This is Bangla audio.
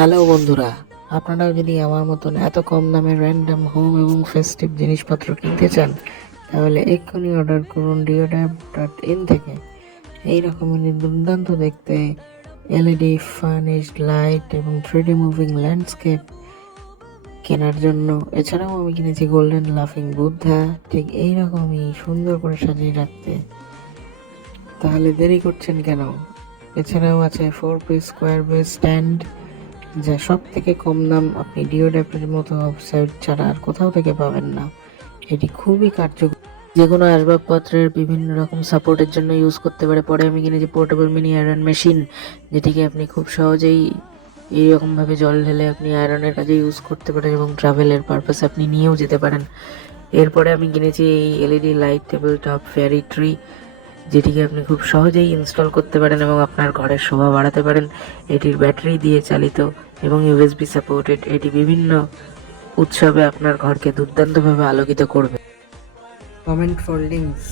হ্যালো বন্ধুরা, আপনারাও যদি আমার মতন এত কম দামে র্যান্ডম হোম এবং ফেস্টিভ জিনিসপত্র কিনতে চান, তাহলে এক্ষুনি অর্ডার করুন diodab.in থেকে। এই রকমের দুর্দান্ত দেখতে এলইডি ফার্নিশড লাইট এবং 3D মুভিং ল্যান্ডস্কেপ কেনার জন্য। এছাড়াও আমি কিনেছি গোল্ডেন লাফিং বুদ্ধা, ঠিক এইরকমই সুন্দর করে সাজিয়ে রাখতে। তাহলে দেরি করছেন কেন? এছাড়াও আছে 4 পিস স্কোয়ার বেস স্ট্যান্ড, যা সব থেকে কম দাম। আপনি ডিওড্যাপের মতো ওয়েবসাইট ছাড়া আর কোথাও থেকে পাবেন না। এটি খুবই কার্যকর, যে কোনো আসবাবপত্রের বিভিন্ন রকম সাপোর্টের জন্য ইউজ করতে পারে। পরে আমি কিনেছি পোর্টেবল মিনি আয়রন মেশিন, যেটিকে আপনি খুব সহজেই এইরকমভাবে জল ঢেলে আপনি আয়রনের কাজে ইউজ করতে পারেন এবং ট্রাভেলের পারপাসে আপনি নিয়েও যেতে পারেন। এরপরে আমি কিনেছি এই LED light table top fairy tree, যেটিকে আপনি খুব সহজেই ইনস্টল করতে পারেন এবং আপনার ঘরের শোভা বাড়াতে পারেন। এটির ব্যাটারি দিয়ে চালিত এবং ইউএসবি সাপোর্টেড। এটি বিভিন্ন উৎসবে আপনার ঘরকে দুর্দান্তভাবে আলোকিত করবে। Comment for links.